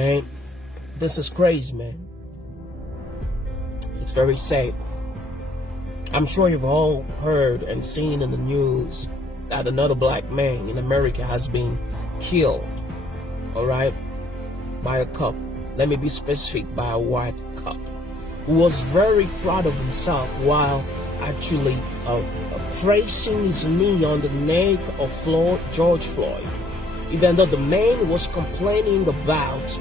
Man, this is crazy, man. It's very sad. I'm sure you've all heard and seen in the news that another black man in America has been killed, all right, by a cop. Let me be specific, by a white cop who was very proud of himself while actually placing his knee on the neck of George Floyd, even though the man was complaining about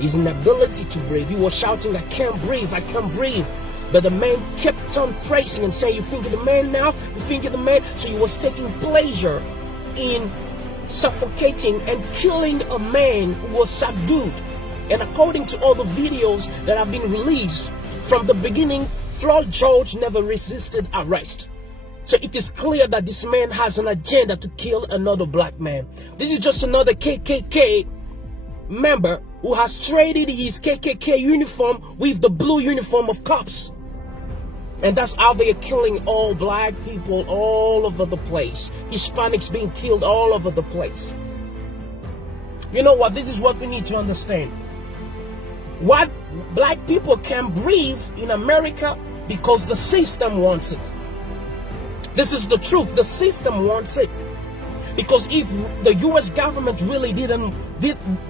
his inability to breathe. He was shouting, "I can't breathe, I can't breathe." But the man kept on praising and saying, "You think of the man now? You think of the man?" So he was taking pleasure in suffocating and killing a man who was subdued. And according to all the videos that have been released from the beginning, Floyd George never resisted arrest. So it is clear that this man has an agenda to kill another black man. This is just another KKK member who has traded his KKK uniform with the blue uniform of cops. And that's how they are killing all black people all over the place. Hispanics being killed all over the place. You know what? This is what we need to understand. What black people can breathe in America because the system wants it. This is the truth. The system wants it. Because if the US government really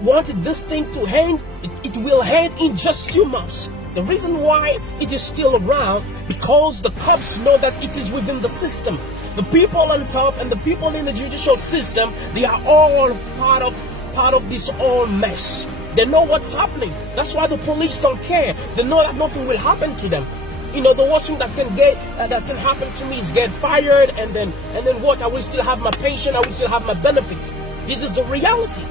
wanted this thing to end, it will end in just few months. The reason why it is still around, because the cops know that it is within the system. The people on top and the people in the judicial system, they are all part of this whole mess. They know what's happening. That's why the police don't care. They know that nothing will happen to them. You know, the worst thing that can happen to me is get fired, and then what? I will still have my pension. I will still have my benefits. This is the reality.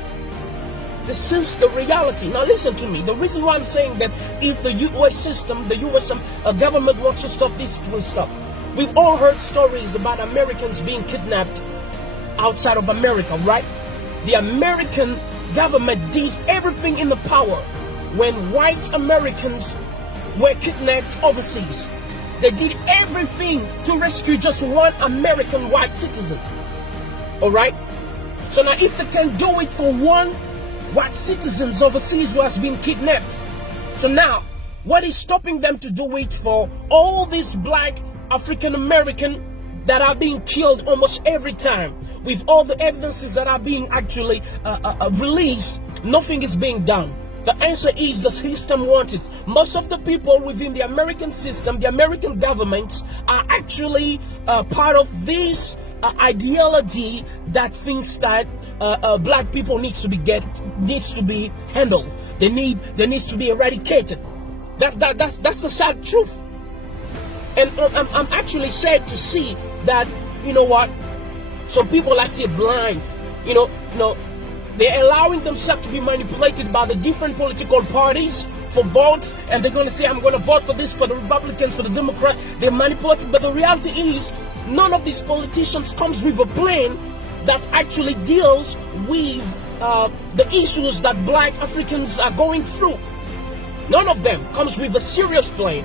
This is the reality. Now listen to me. The reason why I'm saying that if the US system, the US government wants to stop this, it will stop. We've all heard stories about Americans being kidnapped outside of America, right? The American government did everything in the power when white Americans were kidnapped overseas. They did everything to rescue just one American white citizen. All right? So now if they can do it for one white citizens overseas who has been kidnapped, so now what is stopping them to do it for all these black African American that are being killed almost every time? With all the evidences that are being actually released, nothing is being done. The answer is the system wants it. Most of the people within the American system, the American government, are actually part of this ideology that thinks that black people needs to be handled. They needs to be eradicated. That's the sad truth. And I'm actually sad to see that, you know what, some people are still blind. You know, they're allowing themselves to be manipulated by the different political parties for votes, and they're going to say, I'm going to vote for this, for the Republicans, for the Democrats. They're manipulated, but the reality is none of these politicians comes with a plan that actually deals with the issues that black Africans are going through. None of them comes with a serious plan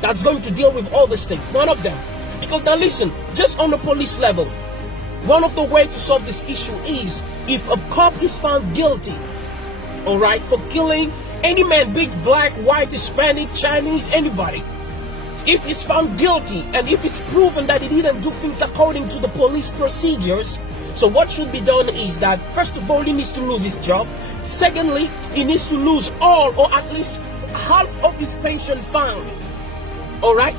that's going to deal with all these things. None of them. Because now listen, just on the police level, one of the ways to solve this issue is if a cop is found guilty, all right, for killing any man, big, black, white, Hispanic, Chinese, anybody, if he's found guilty and if it's proven that he didn't do things according to the police procedures, so what should be done is that, first of all, he needs to lose his job. Secondly, he needs to lose all or at least half of his pension fund. All right?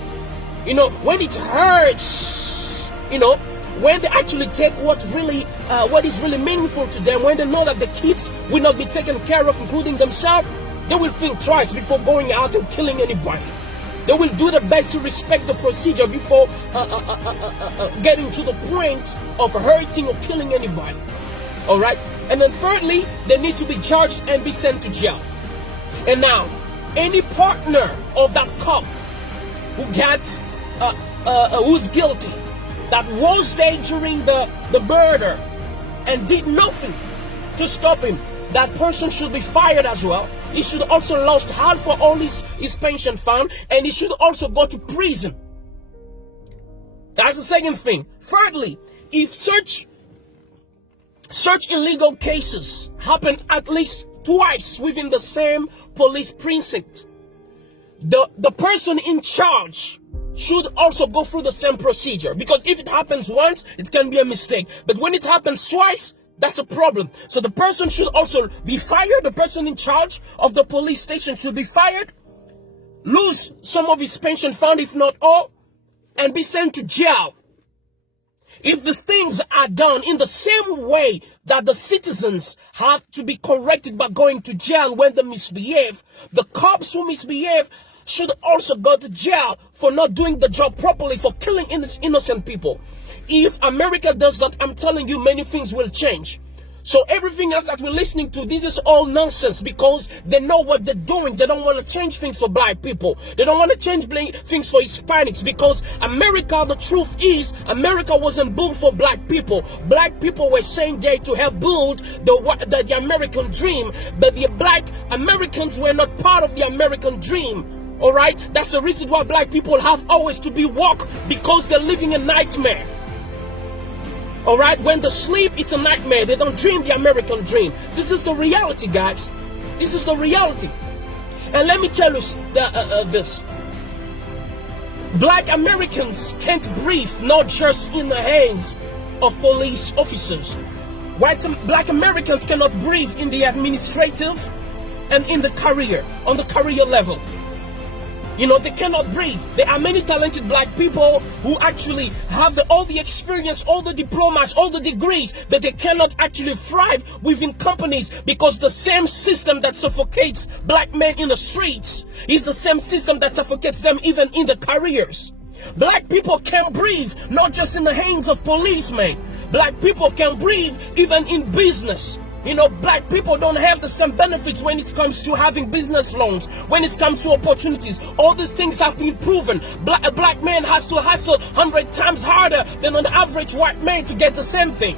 You know, when it hurts, you know, when they actually take what is really meaningful to them, when they know that the kids will not be taken care of, including themselves, they will think twice before going out and killing anybody. They will do their best to respect the procedure before getting to the point of hurting or killing anybody. All right? And then thirdly, they need to be charged and be sent to jail. And now, any partner of that cop who's guilty, that was there during the murder and did nothing to stop him, that person should be fired as well. He should also lost half for all his pension fund, and he should also go to prison. That's the second thing. Thirdly, if such illegal cases happen at least twice within the same police precinct, the person in charge should also go through the same procedure. Because if it happens once, it can be a mistake. But when it happens twice, that's a problem. So the person should also be fired. The person in charge of the police station should be fired, lose some of his pension fund, if not all, and be sent to jail. If the things are done in the same way that the citizens have to be corrected by going to jail when they misbehave, the cops who misbehave should also go to jail for not doing the job properly, for killing innocent people. If America does that, I'm telling you, many things will change. So everything else that we're listening to, this is all nonsense, because they know what they're doing. They don't want to change things for black people. They don't want to change things for Hispanics, because America, the truth is, America wasn't built for black people. Black people were sent there to help build the American dream, but the black Americans were not part of the American dream. All right? That's the reason why black people have always to be woke, because they're living a nightmare. All right, when they sleep, it's a nightmare. They don't dream the American dream. This is the reality, guys. This is the reality. And let me tell you this. Black Americans can't breathe, not just in the hands of police officers. Black Americans cannot breathe in the administrative and in the career, on the career level. You know, they cannot breathe. There are many talented black people who actually have all the experience, all the diplomas, all the degrees, but they cannot actually thrive within companies, because the same system that suffocates black men in the streets is the same system that suffocates them even in the careers. Black people can breathe, not just in the hands of policemen. Black people can breathe even in business. You know, black people don't have the same benefits when it comes to having business loans, when it comes to opportunities. All these things have been proven. A black man has to hustle 100 times harder than an average white man to get the same thing.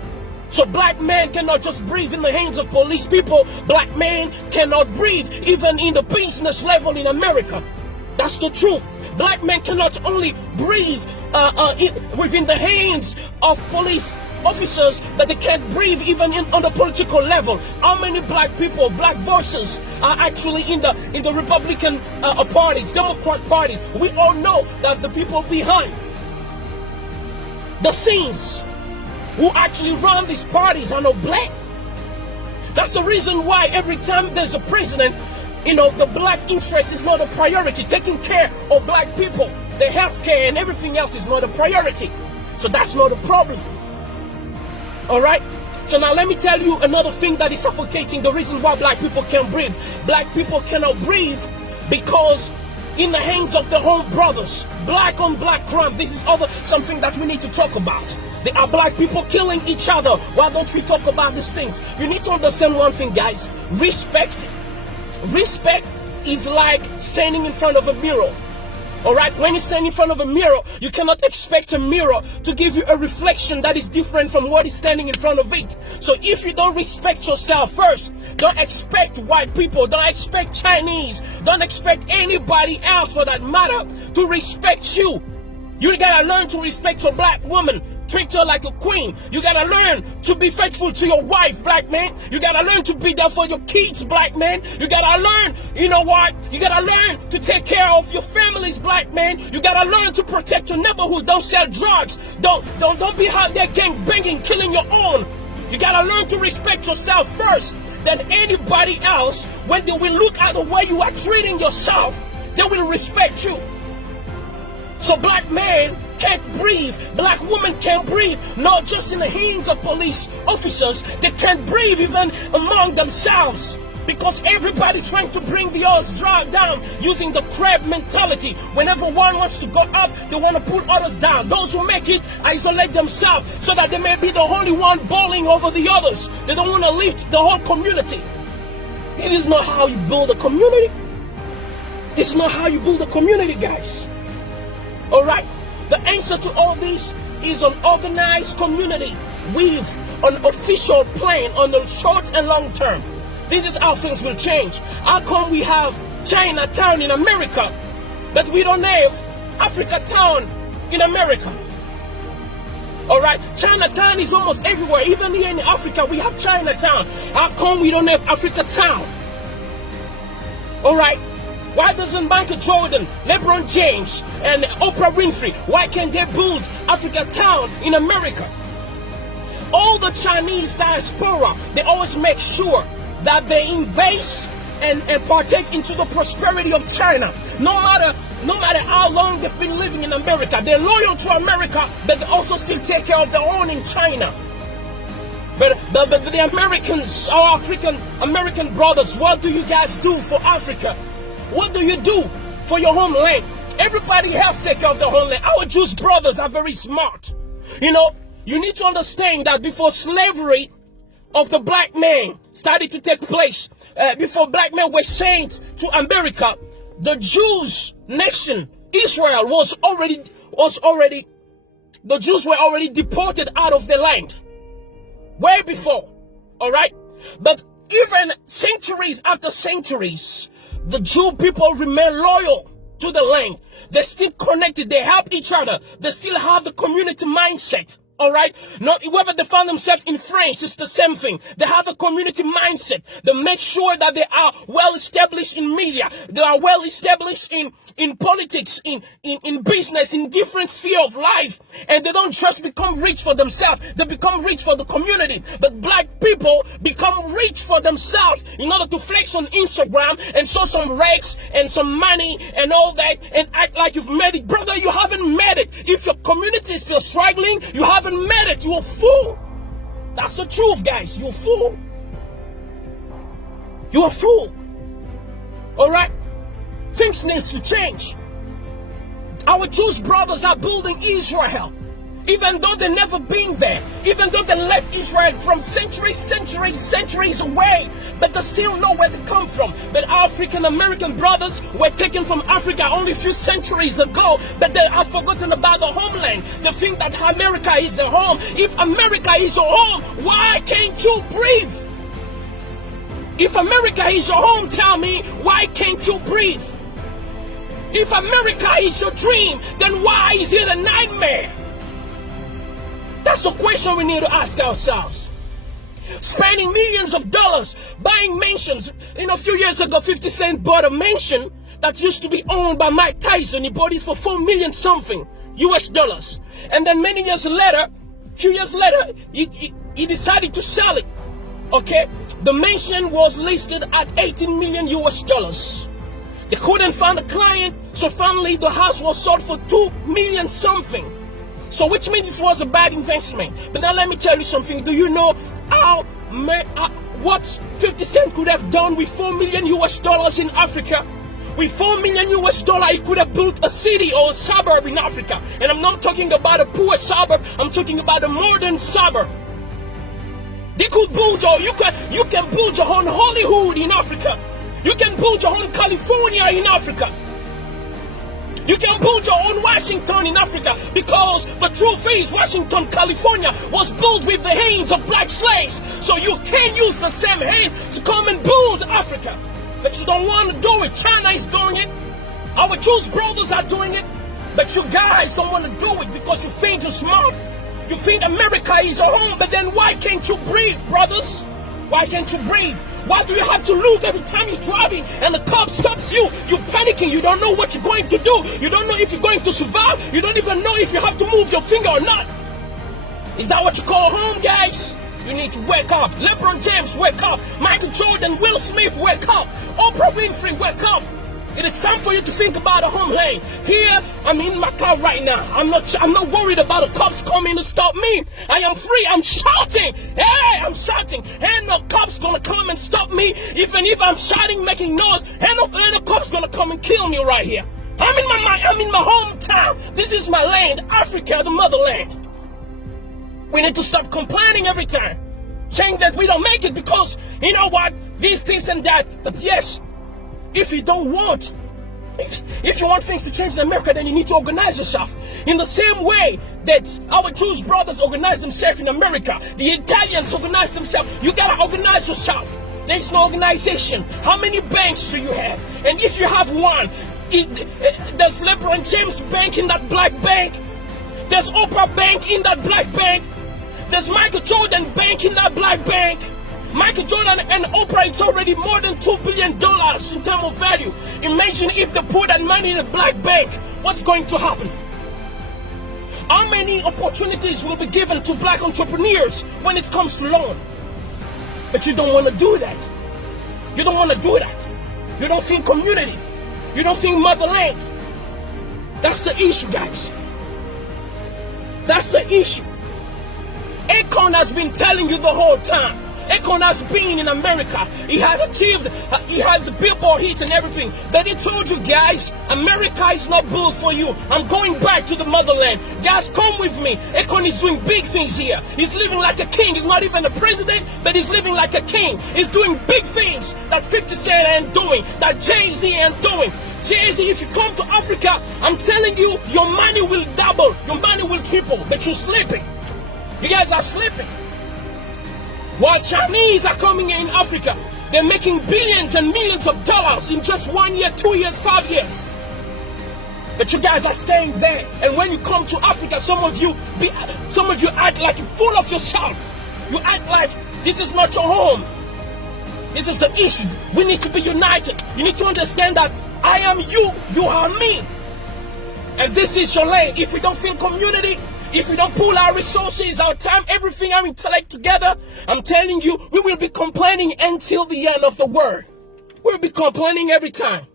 So black men cannot just breathe in the hands of police people. Black men cannot breathe even in the business level in America. That's the truth. Black men cannot only breathe within the hands of police officers, but they can't breathe even on the political level. How many black people, black voices are actually in the Republican parties, Democrat parties? We all know that the people behind the scenes who actually run these parties are not black. That's the reason why every time there's a president, you know, the black interest is not a priority. Taking care of black people, their health care and everything else is not a priority. So that's not a problem. All right? So now let me tell you another thing that is suffocating the reason why black people can't breathe. Black people cannot breathe because in the hands of their own brothers, black on black crime, this is something that we need to talk about. There are black people killing each other. Why don't we talk about these things? You need to understand one thing, guys. Respect is like standing in front of a mirror. All right, when you stand in front of a mirror, you cannot expect a mirror to give you a reflection that is different from what is standing in front of it. So if you don't respect yourself first, don't expect white people, don't expect Chinese, don't expect anybody else for that matter to respect you. You gotta learn to respect your black woman. Treat her like a queen. You gotta learn to be faithful to your wife, black man. You gotta learn to be there for your kids, black man. You gotta learn, you know what? You gotta learn to take care of your families, black man. You gotta learn to protect your neighborhood. Don't sell drugs. Don't be out there gang banging, killing your own. You gotta learn to respect yourself first than anybody else. When they will look at the way you are treating yourself, they will respect you. So black men can't breathe, black women can't breathe, not just in the hands of police officers, they can't breathe even among themselves. Because everybody's trying to bring the odds down using the crab mentality. Whenever one wants to go up, they want to pull others down. Those who make it isolate themselves so that they may be the only one bowling over the others. They don't want to lift the whole community. It is not how you build a community. It's not how you build a community, guys. All right? The answer to all this is an organized community with an official plan on the short and long term. This is how things will change. How come we have Chinatown in America, but we don't have Africatown in America? All right? Chinatown is almost everywhere. Even here in Africa, we have Chinatown. How come we don't have Africatown? All right? Why doesn't Michael Jordan, LeBron James, and Oprah Winfrey, why can't they build Africa Town in America? All the Chinese diaspora, they always make sure that they invest and partake into the prosperity of China. No matter how long they've been living in America, they're loyal to America, but they also still take care of their own in China. But the Americans, our African American brothers, what do you guys do for Africa? What do you do for your homeland? Everybody else take care of their homeland. Our Jewish brothers are very smart. You know, you need to understand that before slavery of the black man started to take place, before black men were sent to America, the Jews nation, Israel, the Jews were already deported out of the land. Way before, all right? But even centuries after centuries, the Jew people remain loyal to the land. They're still connected. They help each other. They still have the community mindset. All right. Not whether they find themselves in France, it's the same thing. They have a community mindset. They make sure that they are well established in media. They are well established in politics, in business, in different sphere of life. And they don't just become rich for themselves. They become rich for the community. But black people become rich for themselves in order to flex on Instagram and show some racks and some money and all that and act like you've made it. Brother, you haven't made it. If your community is still struggling, you haven't made it. You're a fool. That's the truth, guys. You're a fool. You're a fool. All right? Things need to change. Our Jewish brothers are building Israel. Even though they've never been there. Even though they left Israel from centuries away. But they still know where they come from. But our African American brothers were taken from Africa only a few centuries ago. But they have forgotten about the homeland. They think that America is their home. If America is your home, why can't you breathe? If America is your home, tell me, why can't you breathe? If America is your dream, then why is it a nightmare? That's the question we need to ask ourselves. Spending millions of dollars buying mansions. You know, a few years ago, 50 Cent bought a mansion that used to be owned by Mike Tyson. He bought it for $4 million something US dollars. And then many years later, few years later, he decided to sell it. Okay, the mansion was listed at 18 million US dollars. They couldn't find a client, so finally the house was sold for 2 million something. So which means it was a bad investment. But now let me tell you something. Do you know what 50 Cent could have done with 4 million US dollars in Africa? With 4 million US dollars, he could have built a city or a suburb in Africa. And I'm not talking about a poor suburb. I'm talking about a modern suburb. They could build you can build your own Hollywood in Africa. You can build your own California in Africa. You can build your own Washington in Africa, because the truth is Washington, California was built with the hands of black slaves. So you can use the same hand to come and build Africa. But you don't want to do it. China is doing it. Our Jewish brothers are doing it. But you guys don't want to do it because you think you're smart. You think America is your home, but then why can't you breathe, brothers? Why can't you breathe? Why do you have to look every time you're driving and the cop stops you? You're panicking. You don't know what you're going to do. You don't know if you're going to survive. You don't even know if you have to move your finger or not. Is that what you call home, guys? You need to wake up. LeBron James, wake up. Michael Jordan, Will Smith, wake up. Oprah Winfrey, wake up. It is time for you to think about a homeland. Here, I'm in my car right now. I'm not worried about the cops coming to stop me. I am free. I'm shouting. Hey, I'm shouting. Ain't no cops gonna come and stop me. Even if I'm shouting, making noise, ain't no cops gonna come and kill me right here. I'm in my hometown. This is my land, Africa, the motherland. We need to stop complaining every time, saying that we don't make it because, you know what, this and that. But yes, if you don't want, if you want things to change in America, then you need to organize yourself. In the same way that our Jewish brothers organize themselves in America, the Italians organize themselves. You gotta organize yourself. There's no organization. How many banks do you have? And if you have one, there's LeBron James Bank in that black bank. There's Oprah Bank in that black bank. There's Michael Jordan Bank in that black bank. Michael Jordan and Oprah, it's already more than $2 billion in terms of value. Imagine if they put that money in a black bank. What's going to happen? How many opportunities will be given to black entrepreneurs when it comes to loan? But you don't want to do that. You don't want to do that. You don't think community. You don't think motherland. That's the issue, guys. That's the issue. Akon has been telling you the whole time. Akon has been in America. He has achieved, he has the Billboard hits and everything. But he told you guys, America is not built for you. I'm going back to the motherland. Guys, come with me. Akon is doing big things here. He's living like a king. He's not even a president, but he's living like a king. He's doing big things that 50 Cent ain't doing, that Jay-Z ain't doing. Jay-Z, if you come to Africa, I'm telling you, your money will double. Your money will triple, but you're sleeping. You guys are sleeping. While Chinese are coming in Africa, they're making billions and millions of dollars in just 1 year, 2 years, 5 years. But you guys are staying there. And when you come to Africa, some of you act like you're full of yourself. You act like this is not your home. This is the issue. We need to be united. You need to understand that I am you, you are me. And this is your lane. If we don't feel community, if we don't pull our resources, our time, everything, our intellect together, I'm telling you, we will be complaining until the end of the world. We'll be complaining every time.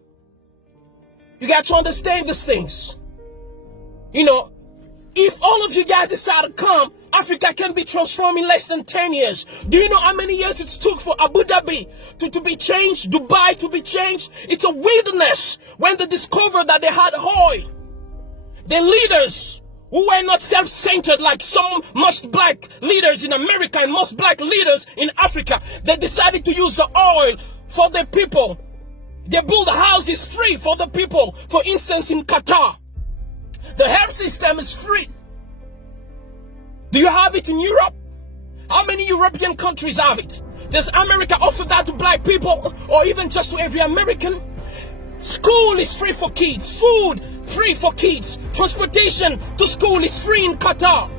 You got to understand these things. You know, if all of you guys decide to come, Africa can be transformed in less than 10 years. Do you know how many years it took for Abu Dhabi to be changed, Dubai to be changed? It's a wilderness. When they discovered that they had oil, the leaders who were not self-centered like most black leaders in America and most black leaders in Africa, they decided to use the oil for the people. They build houses free for the people. For instance, in Qatar, the health system is free. Do you have it in Europe? How many European countries have it? Does America offer that to black people or even just to every American? School is free for kids. Food free for kids. Transportation to school is free in Qatar.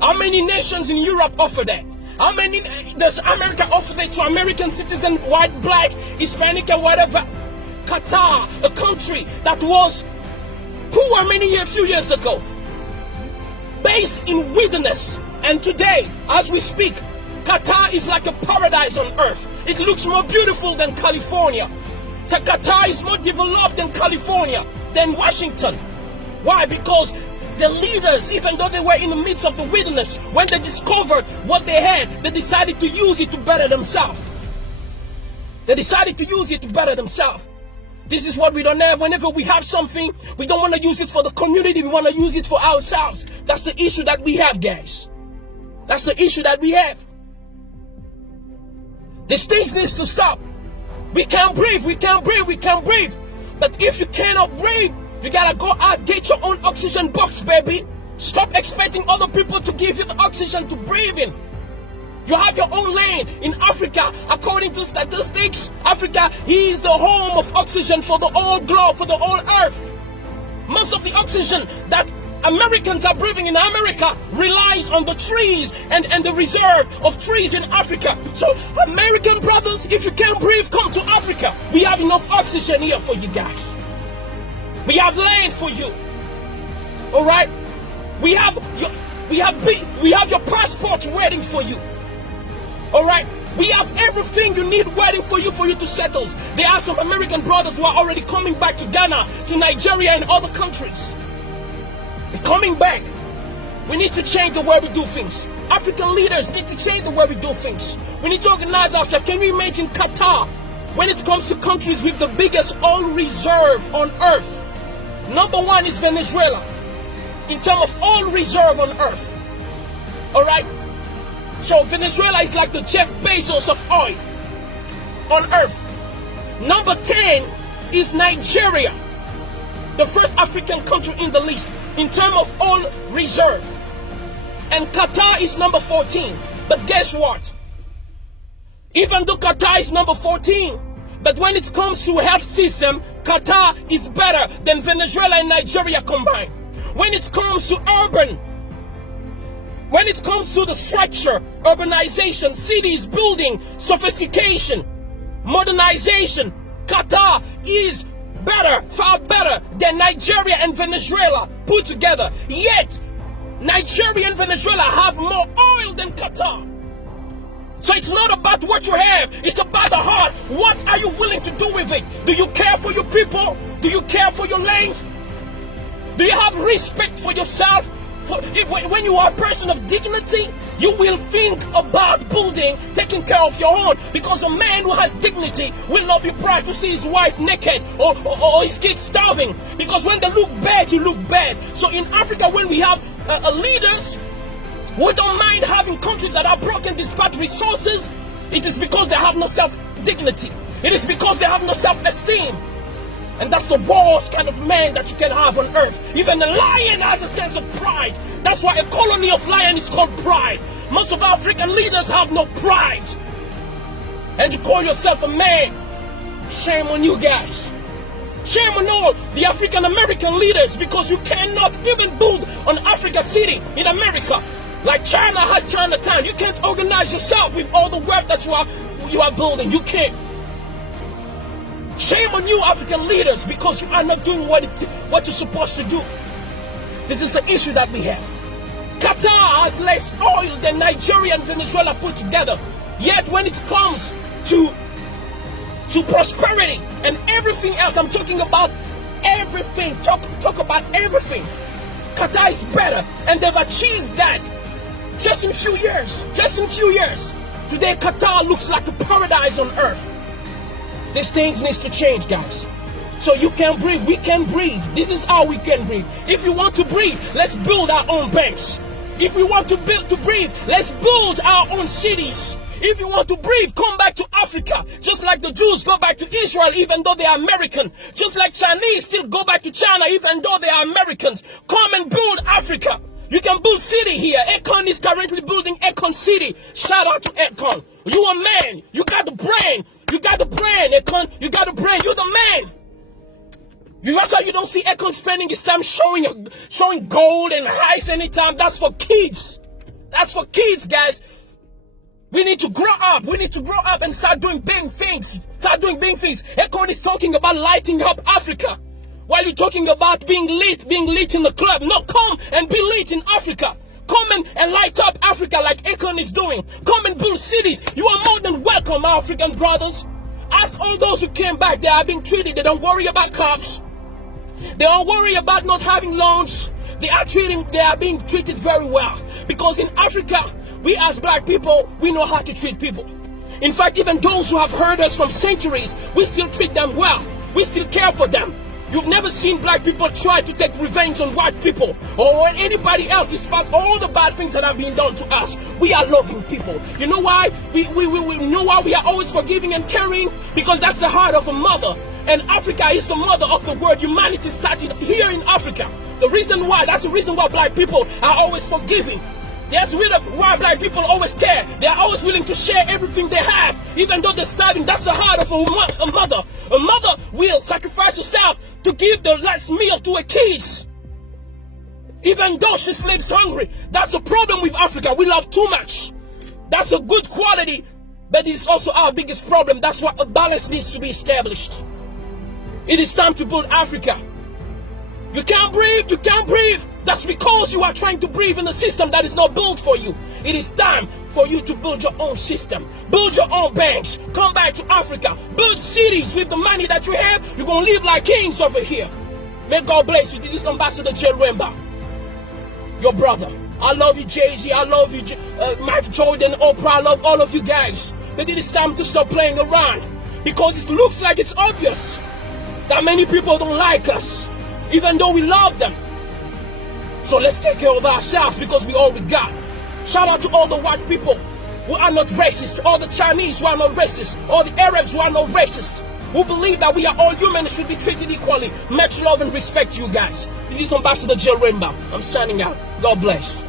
How many nations in Europe offer that? How many does America offer that to American citizens, white, black, Hispanic, and whatever? Qatar, a country that was poor a few years ago, based in wilderness, and today, as we speak, Qatar is like a paradise on earth. It looks more beautiful than California. Qatar is more developed than California, than Washington. Why? Because the leaders, even though they were in the midst of the wilderness, when they discovered what they had, they decided to use it to better themselves. They decided to use it to better themselves. This is what we don't have. Whenever we have something, we don't want to use it for the community. We want to use it for ourselves. That's the issue that we have, guys. That's the issue that we have. These things need to stop. We can't breathe. We can't breathe. We can't breathe. But if you cannot breathe, you gotta go out, get your own oxygen box, baby. Stop expecting other people to give you the oxygen to breathe in. You have your own lane. In Africa, according to statistics, Africa is the home of oxygen for the whole globe, for the whole earth. Most of the oxygen that Americans are breathing in America relies on the trees and the reserve of trees in Africa. So, American brothers, if you can't breathe, come to Africa. We have enough oxygen here for you guys. We have land for you. All right? We have your passports waiting for you. All right? We have everything you need waiting for you to settle. There are some American brothers who are already coming back to Ghana, to Nigeria, and other countries. They're coming back. We need to change the way we do things. African leaders need to change the way we do things. We need to organize ourselves. Can you imagine Qatar? When it comes to countries with the biggest oil reserve on earth, number one is Venezuela in terms of oil reserve on earth. All right? So Venezuela is like the Jeff Bezos of oil on earth. Number 10 is Nigeria, the first African country in the list in terms of oil reserve. And Qatar is number 14. But guess what? Even though Qatar is number 14, but when it comes to health system, Qatar is better than Venezuela and Nigeria combined. When it comes to urban When it comes to the structure, urbanization, cities, building, sophistication, modernization, Qatar is better, far better than Nigeria and Venezuela put together. Yet, Nigeria and Venezuela have more oil than Qatar. So it's not about what you have, it's about the heart. What are you willing to do with it? Do you care for your people? Do you care for your land? Do you have respect for yourself? When you are a person of dignity, you will think about building, taking care of your own. Because a man who has dignity will not be proud to see his wife naked or his kids starving. Because when they look bad, you look bad. So in Africa, when we have leaders who don't mind having countries that are broken despite resources, it is because they have no self-dignity. It is because they have no self-esteem. And that's the worst kind of man that you can have on earth. Even a lion has a sense of pride. That's why a colony of lions is called pride. Most of African leaders have no pride. And you call yourself a man. Shame on you guys. Shame on all the African American leaders, because you cannot even build an Africa city in America. Like China has Chinatown. You can't organize yourself with all the wealth that you are building. You can't. Shame on you, African leaders, because you are not doing what you're supposed to do. This is the issue that we have. Qatar has less oil than Nigeria and Venezuela put together. Yet when it comes to prosperity and everything else, I'm talking about everything. Talk about everything. Qatar is better, and they've achieved that just in a few years. Just in a few years. Today, Qatar looks like a paradise on earth. These things needs to change, guys. So you can breathe, we can breathe. This is how we can breathe. If you want to breathe, let's build our own banks. If we want to breathe, let's build our own cities. If you want to breathe, come back to Africa. Just like the Jews go back to Israel even though they are American. Just like Chinese still go back to China even though they are Americans. Come and build Africa. You can build city here. Akon is currently building Akon City. Shout out to Akon. You a man. You got the brain. You got the brain, Akon. You got the brain. You're the man. That's why you don't see Akon spending his time showing gold and ice anytime. That's for kids. That's for kids, guys. We need to grow up. We need to grow up and start doing big things. Start doing big things. Akon is talking about lighting up Africa. While you're talking about being lit in the club. No, come and be lit in Africa. Come and light up Africa like Akon is doing. Come and build cities. You are more than welcome, my African brothers. Ask all those who came back. They are being treated. They don't worry about cops. They don't worry about not having loans. They are being treated very well. Because in Africa, we as black people, we know how to treat people. In fact, even those who have heard us from centuries, we still treat them well. We still care for them. You've never seen black people try to take revenge on white people or on anybody else, despite all the bad things that have been done to us. We are loving people. You know why? We know why we are always forgiving and caring? Because that's the heart of a mother. And Africa is the mother of the world. Humanity started here in Africa. That's the reason why black people are always forgiving. That's why black people always care. They are always willing to share everything they have, even though they're starving. That's the heart of a mother. A mother will sacrifice herself to give the last meal to her kids, even though she sleeps hungry. That's the problem with Africa. We love too much. That's a good quality, but it's also our biggest problem. That's why a balance needs to be established. It is time to build Africa. You can't breathe. You can't breathe. That's because you are trying to breathe in a system that is not built for you. It is time for you to build your own system. Build your own banks. Come back to Africa. Build cities with the money that you have. You're going to live like kings over here. May God bless you. This is Ambassador Loemba, your brother. I love you, Jay-Z. I love you, Mike Jordan, Oprah. I love all of you guys. But it is time to stop playing around. Because it looks like it's obvious that many people don't like us, even though we love them. So let's take care of ourselves, because we all we got. Shout out to all the white people who are not racist, all the Chinese who are not racist, all the Arabs who are not racist, who believe that we are all human and should be treated equally. Much love and respect to you guys. This is Ambassador Loemba. I'm signing out. God bless.